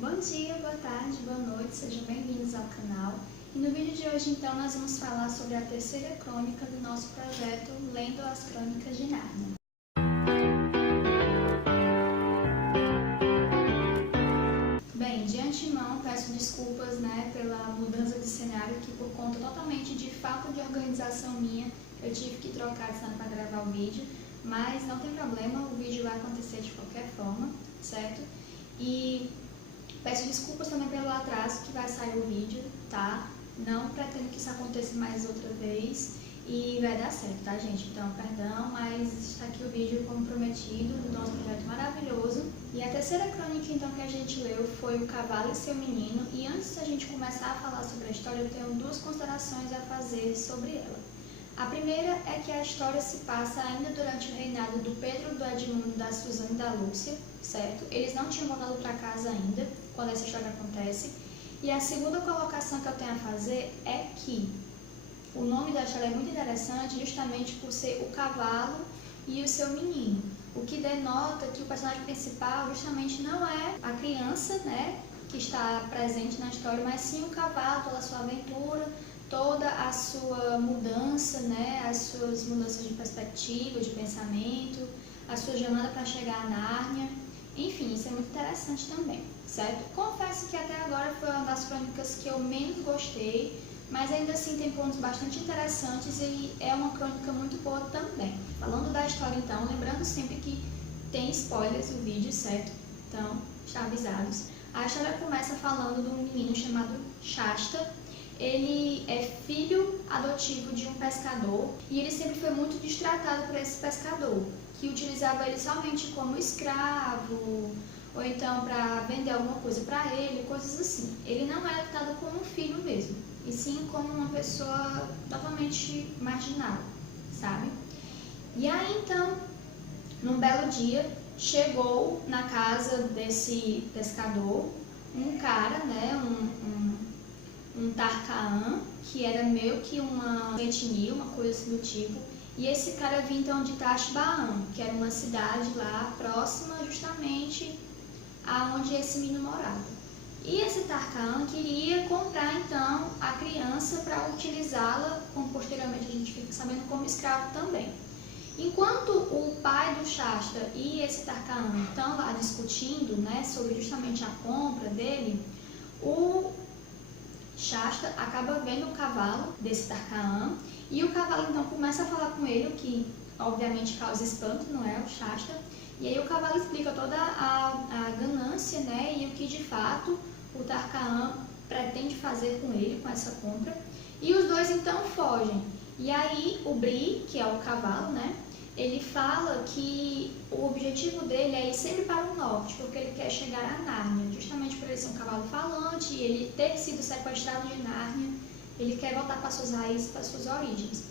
Bom dia, boa tarde, boa noite, sejam bem-vindos ao canal. E no vídeo de hoje, então, nós vamos falar sobre a terceira crônica do nosso projeto Lendo as Crônicas de Nárnia. Bem, de antemão, peço desculpas, pela mudança de cenário, que por conta totalmente de falta de organização minha, eu tive que trocar de cenário para gravar o vídeo, mas não tem problema, o vídeo vai acontecer de qualquer forma, certo? E peço desculpas também pelo atraso que vai sair o vídeo, tá? Não pretendo que isso aconteça mais outra vez e vai dar certo, tá, gente? Então, perdão, mas está aqui o vídeo como prometido do nosso projeto maravilhoso. E a terceira crônica, então, que a gente leu foi O Cavalo e Seu Menino. E antes da gente começar a falar sobre a história, eu tenho duas considerações a fazer sobre ela. A primeira é que a história se passa ainda durante o reinado do Pedro, do Edmundo, da Suzana e da Lúcia, certo? Eles não tinham voltado para casa ainda, quando essa história acontece. E a segunda colocação que eu tenho a fazer é que o nome da história é muito interessante justamente por ser o cavalo e o seu menino, o que denota que o personagem principal justamente não é a criança, que está presente na história, mas sim o cavalo, toda a sua aventura, toda a sua mudança, as suas mudanças de perspectiva, de pensamento, a sua jornada para chegar a Nárnia. Enfim, isso é muito interessante também, certo? Confesso que até agora foi uma das crônicas que eu menos gostei, mas ainda assim tem pontos bastante interessantes e é uma crônica muito boa também. Falando da história então, lembrando sempre que tem spoilers no vídeo, certo? Então, está avisados. A história começa falando de um menino chamado Shasta. Ele é filho adotivo de um pescador e ele sempre foi muito destratado por esse pescador, que utilizava ele somente como escravo ou então para vender alguma coisa para ele, coisas assim. Ele não era tratado como um filho mesmo, e sim como uma pessoa totalmente marginal, sabe? E aí então, num belo dia, chegou na casa desse pescador um cara, um Tarkaan, que era meio que uma etnia, uma coisa assim do tipo. E esse cara vinha então de Tashbaan, que era uma cidade lá próxima justamente aonde esse menino morava. E esse Tarkaan queria comprar então a criança para utilizá-la, como posteriormente a gente fica sabendo, como escravo também. Enquanto o pai do Shasta e esse Tarkaan estão lá discutindo, sobre justamente a compra dele, o Shasta acaba vendo o cavalo desse Tarkaan e o cavalo então começa a falar com ele, o que obviamente causa espanto, não é? O Shasta. E aí o cavalo explica toda a ganância, e o que de fato o Tarkaan pretende fazer com ele, com essa compra. E os dois então fogem. E aí o Bri, que é o cavalo, ele fala que o objetivo dele é ir sempre para o norte, porque ele quer chegar a Nárnia, justamente por ele ser um cavalo falante e ele ter sido sequestrado de Nárnia, ele quer voltar para suas raízes, para suas origens.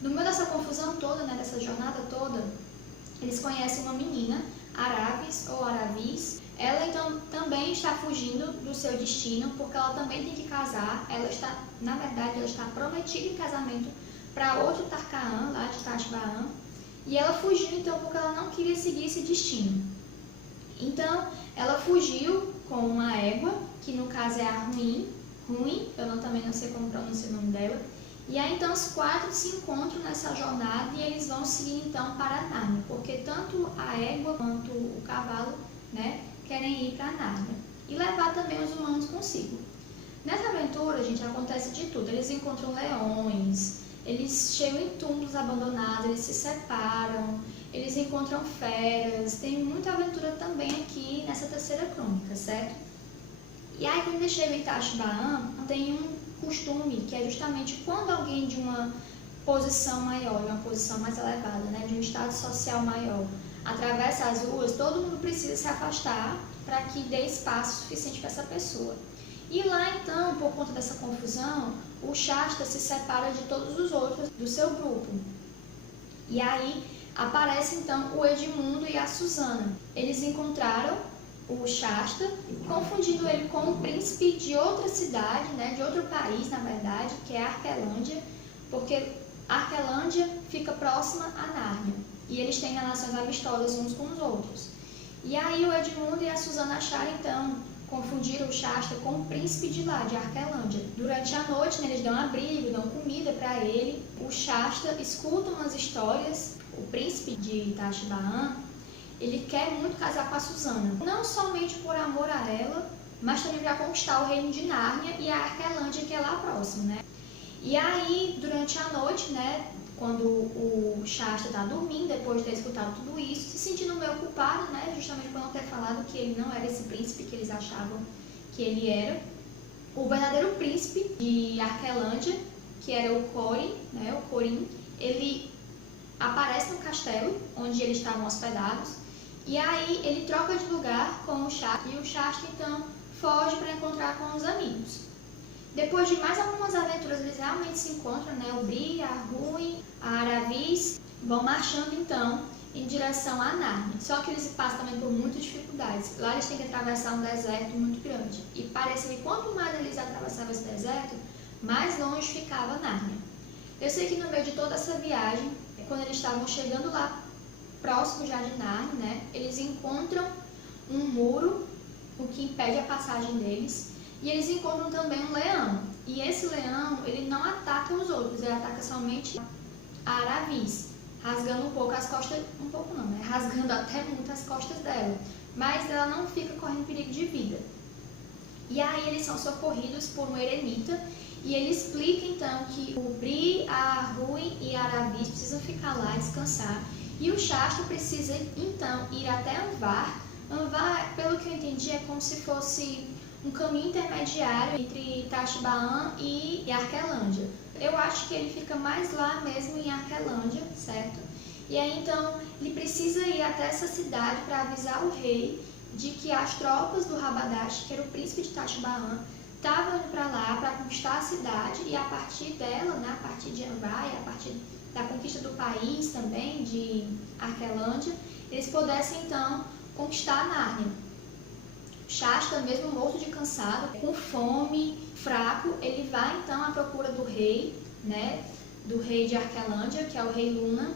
No meio dessa confusão toda, dessa jornada toda, eles conhecem uma menina, Aravis ou Aravis. Ela então também está fugindo do seu destino, porque ela também tem que casar. Ela está prometida em casamento para outro Tarkaan, lá de Tashbaan. E ela fugiu então porque ela não queria seguir esse destino. Então, ela fugiu com uma égua, que no caso é a Ruim, eu também não sei como pronunciar o nome dela. E aí então os quatro se encontram nessa jornada e eles vão seguir então para Nárnia, porque tanto a égua quanto o cavalo, querem ir para Nárnia e levar também os humanos consigo. Nessa aventura, gente, acontece de tudo. Eles encontram leões, eles chegam em túmulos abandonados, eles se separam, eles encontram feras, tem muita aventura também aqui nessa terceira crônica, certo? E aí quando eles chegam em Tashbaan, tem um costume que é justamente quando alguém de uma posição maior, de uma posição mais elevada, de um estado social maior, atravessa as ruas, todo mundo precisa se afastar para que dê espaço suficiente para essa pessoa. E lá então, por conta dessa confusão, o Shasta se separa de todos os outros do seu grupo. E aí aparece então o Edmundo e a Suzana. Eles encontraram o Shasta, confundindo ele com um príncipe de outra cidade, de outro país, na verdade, que é Arquelândia, porque Arquelândia fica próxima a Nárnia. E eles têm relações amistosas uns com os outros. E aí o Edmundo e a Suzana acharam então confundiram o Shasta com o príncipe de lá, de Arquelândia. Durante a noite, né, eles dão abrigo, dão comida para ele. O Shasta escuta umas histórias. O príncipe de Tashbaan, ele quer muito casar com a Susana. Não somente por amor a ela, mas também para conquistar o reino de Nárnia e a Arquelândia, que é lá próximo, né? E aí, durante a noite, né, quando o Shasta está dormindo, depois de ter escutado tudo isso, se sentindo meio culpado, né, justamente por não ter falado que ele não era esse príncipe que eles achavam que ele era, o verdadeiro príncipe de Arquelândia, que era o Corin, né, o Corin, ele aparece no castelo onde eles estavam hospedados, e aí ele troca de lugar com o Shasta, e o Shasta então foge para encontrar com os amigos. Depois de mais algumas aventuras, eles realmente se encontram, né? O Bree, a Arhuin, a Aravis vão marchando então em direção a Nárnia. Só que eles passam também por muitas dificuldades. Lá eles têm que atravessar um deserto muito grande. E parece que quanto mais eles atravessavam esse deserto, mais longe ficava Nárnia. Eu sei que no meio de toda essa viagem, quando eles estavam chegando lá, próximo já de Nárnia, né? Eles encontram um muro, o que impede a passagem deles. E eles encontram também um leão. E esse leão, ele não ataca os outros, ele ataca somente a Aravis, rasgando um pouco as costas, um pouco não, né? Rasgando até muito as costas dela. Mas ela não fica correndo perigo de vida. E aí eles são socorridos por um eremita, e ele explica então que o Bree, a Arhuin e a Aravis precisam ficar lá e descansar. E o Shasta precisa então ir até Anvar. Anvar, pelo que eu entendi, é como se fosse um caminho intermediário entre Tashbaan e Arquelândia. Eu acho que ele fica mais lá mesmo em Arquelândia, certo? E aí então ele precisa ir até essa cidade para avisar o rei de que as tropas do Rabadash, que era o príncipe de Tashbaan, estavam indo para lá para conquistar a cidade, e a partir dela, né, a partir de Anvar e a partir da conquista do país também, de Arquelândia, eles pudessem então conquistar Nárnia. Shasta, mesmo morto de cansado, com fome, fraco, ele vai então à procura do rei, né, do rei de Arquelândia, que é o rei Luna,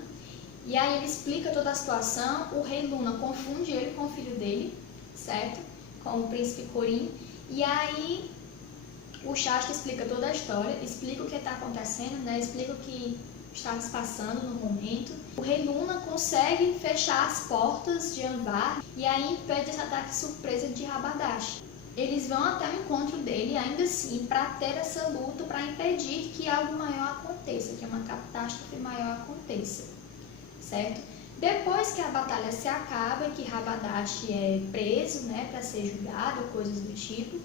e aí ele explica toda a situação. O rei Luna confunde ele com o filho dele, certo? Com o príncipe Corin, e aí o Shasta explica toda a história, explica o que está acontecendo, né, explica o que está se passando no momento. O rei Luna consegue fechar as portas de Anvar e aí impede esse ataque surpresa de Rabadash. Eles vão até o encontro dele, ainda assim, para ter essa luta, para impedir que algo maior aconteça, que uma catástrofe maior aconteça, certo? Depois que a batalha se acaba e que Rabadash é preso, né, para ser julgado, coisas do tipo,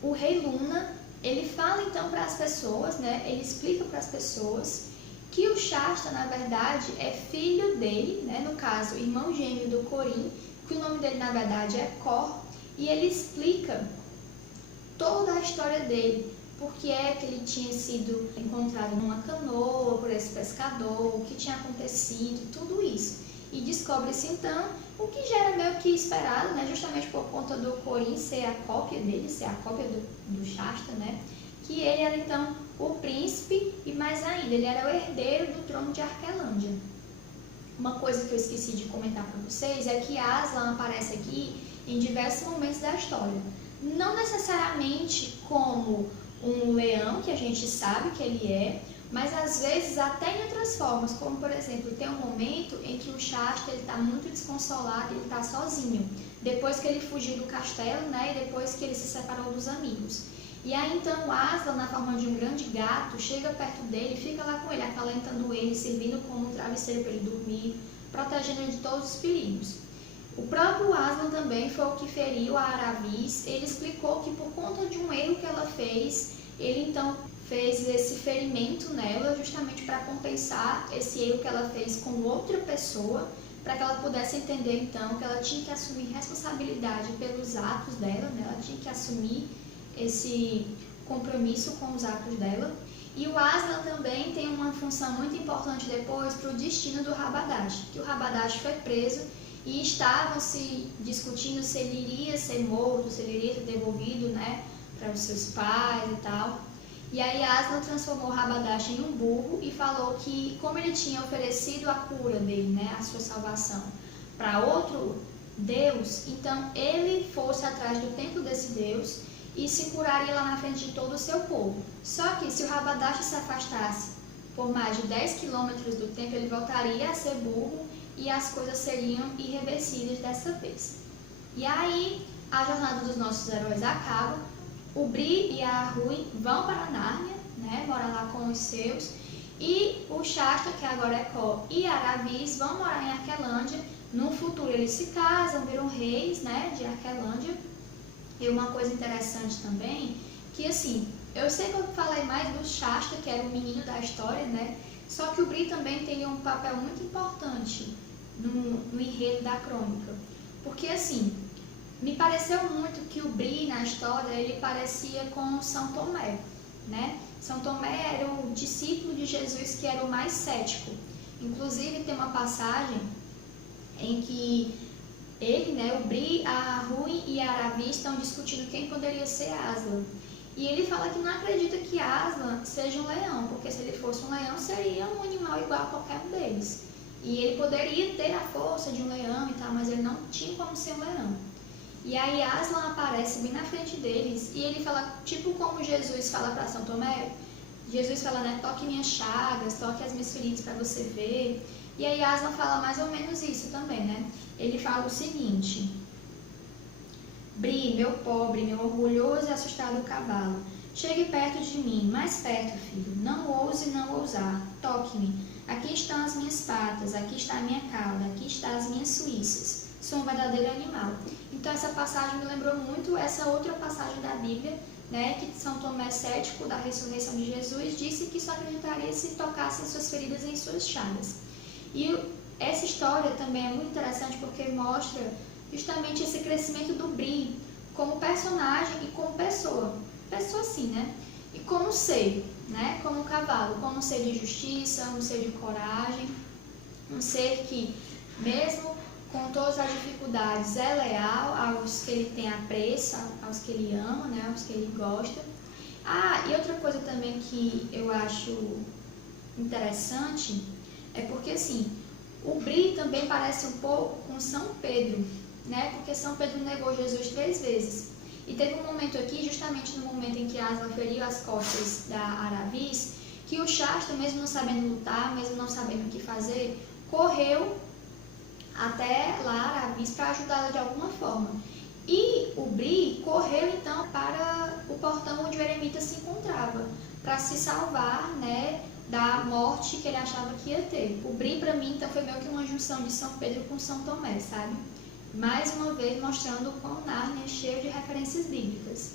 o rei Luna, ele fala então para as pessoas, né, ele explica para as pessoas que o Shasta, na verdade, é filho dele, né, no caso, irmão gêmeo do Corin, que o nome dele, na verdade, é Cor, e ele explica toda a história dele, porque é que ele tinha sido encontrado numa canoa por esse pescador, o que tinha acontecido, tudo isso. E descobre-se, então, o que já era meio que esperado, né, justamente por conta do Corin ser a cópia dele, ser a cópia do Shasta, né, que ele era, então, o príncipe, e mais ainda, ele era o herdeiro do trono de Arquelândia. Uma coisa que eu esqueci de comentar para vocês é que Aslan aparece aqui em diversos momentos da história. Não necessariamente como um leão, que a gente sabe que ele é, mas às vezes até em outras formas, como por exemplo, tem um momento em que o Shasta está muito desconsolado, ele está sozinho, depois que ele fugiu do castelo, né, e depois que ele se separou dos amigos. E aí então Aslan, na forma de um grande gato, chega perto dele, fica lá com ele, acalentando ele, servindo como um travesseiro para ele dormir, protegendo ele de todos os perigos. O próprio Aslan também foi o que feriu a Aravis. Ele explicou que por conta de um erro que ela fez, ele então fez esse ferimento nela justamente para compensar esse erro que ela fez com outra pessoa, para que ela pudesse entender então que ela tinha que assumir responsabilidade pelos atos dela, né? Ela tinha que assumir esse compromisso com os atos dela. E o Aslan também tem uma função muito importante depois para o destino do Rabadash, que o Rabadash foi preso e estavam se discutindo se ele iria ser morto, se ele iria ser devolvido, né, para os seus pais e tal. E aí Aslan transformou o Rabadash em um burro e falou que, como ele tinha oferecido a cura dele, né, a sua salvação, para outro Deus, então ele fosse atrás do templo desse Deus e se curaria lá na frente de todo o seu povo. Só que se o Rabadash se afastasse por mais de 10 quilômetros do templo, ele voltaria a ser burro e as coisas seriam irreversíveis dessa vez. E aí a jornada dos nossos heróis acaba, o Bri e a Arrui vão para Nárnia, né, morar lá com os seus, e o Shasta, que agora é Có, e Aravis vão morar em Arquelândia. No futuro eles se casam, viram reis, né, de Arquelândia. E uma coisa interessante também, que assim, eu sei que eu falei mais do Shasta, que era o menino da história, né, só que o Bri também tem um papel muito importante no enredo da crônica. Porque assim, me pareceu muito que o Bri na história, ele parecia com São Tomé, né? São Tomé era o discípulo de Jesus que era o mais cético. Inclusive tem uma passagem em que ele, né, o Bri, a Arrui e a Aravi estão discutindo quem poderia ser Aslan. E ele fala que não acredita que Aslan seja um leão, porque se ele fosse um leão seria um animal igual a qualquer um deles. E ele poderia ter a força de um leão e tal, mas ele não tinha como ser um leão. E aí Aslan aparece bem na frente deles e ele fala, tipo como Jesus fala para São Tomé, Jesus fala, né, toque minhas chagas, toque as minhas feridas para você ver. E aí Aslan fala mais ou menos isso também, né? Ele fala o seguinte: Bri, meu pobre, meu orgulhoso e assustado cavalo, chegue perto de mim, mais perto, filho, não ouse não ousar, toque-me. Aqui estão as minhas patas, aqui está a minha cauda, aqui estão as minhas suíças. Sou um verdadeiro animal. Então essa passagem me lembrou muito essa outra passagem da Bíblia, né, que São Tomé, cético da ressurreição de Jesus, disse que só acreditaria se tocasse em suas feridas e em suas chagas. E essa história também é muito interessante porque mostra justamente esse crescimento do Bri como personagem e como pessoa. Pessoa sim, né? E como ser, né? Como cavalo, como um ser de justiça, um ser de coragem, um ser que, mesmo com todas as dificuldades, é leal aos que ele tem apreço, aos que ele ama, né? Aos que ele gosta. Ah, e outra coisa também que eu acho interessante é porque, assim, o Bri também parece um pouco com São Pedro, né? Porque São Pedro negou Jesus 3 vezes. E teve um momento aqui, justamente no momento em que Aslan feriu as costas da Aravis, que o Shasta, mesmo não sabendo lutar, mesmo não sabendo o que fazer, correu até lá Aravis para ajudá-la de alguma forma. E o Bri correu então para o portão onde o eremita se encontrava, para se salvar, né, da morte que ele achava que ia ter. O Bri, para mim, então, foi meio que uma junção de São Pedro com São Tomé, sabe? Mais uma vez mostrando o quão Nárnia é cheio de referências bíblicas.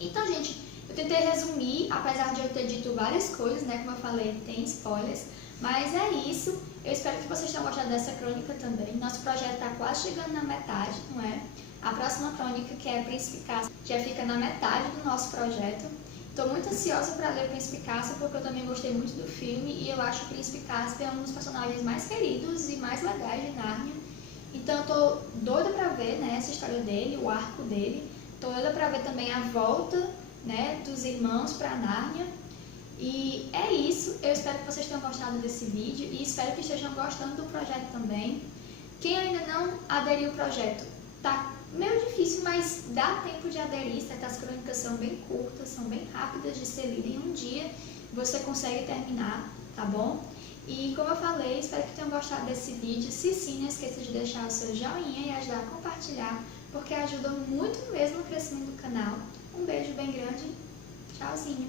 Então, gente, eu tentei resumir, apesar de eu ter dito várias coisas, né? Como eu falei, tem spoilers, mas é isso. Eu espero que vocês tenham gostado dessa crônica também. Nosso projeto está quase chegando na metade, não é? A próxima crônica, que é Príncipe Caspian, já fica na metade do nosso projeto. Estou muito ansiosa para ler o Príncipe Caspian, porque eu também gostei muito do filme e eu acho o Príncipe Caspian um dos personagens mais queridos e mais legais de Nárnia. Então eu tô doida para ver, né, essa história dele, o arco dele. Tô doida para ver também a volta, né, dos irmãos para Nárnia. E é isso. Eu espero que vocês tenham gostado desse vídeo e espero que estejam gostando do projeto também. Quem ainda não aderiu ao projeto, tá meio difícil, mas dá tempo de aderir, certas crônicas são bem curtas, são bem rápidas de ser lidas em um dia. Você consegue terminar, tá bom? E como eu falei, espero que tenham gostado desse vídeo. Se sim, não esqueça de deixar o seu joinha e ajudar a compartilhar, porque ajuda muito mesmo no crescimento do canal. Um beijo bem grande, tchauzinho!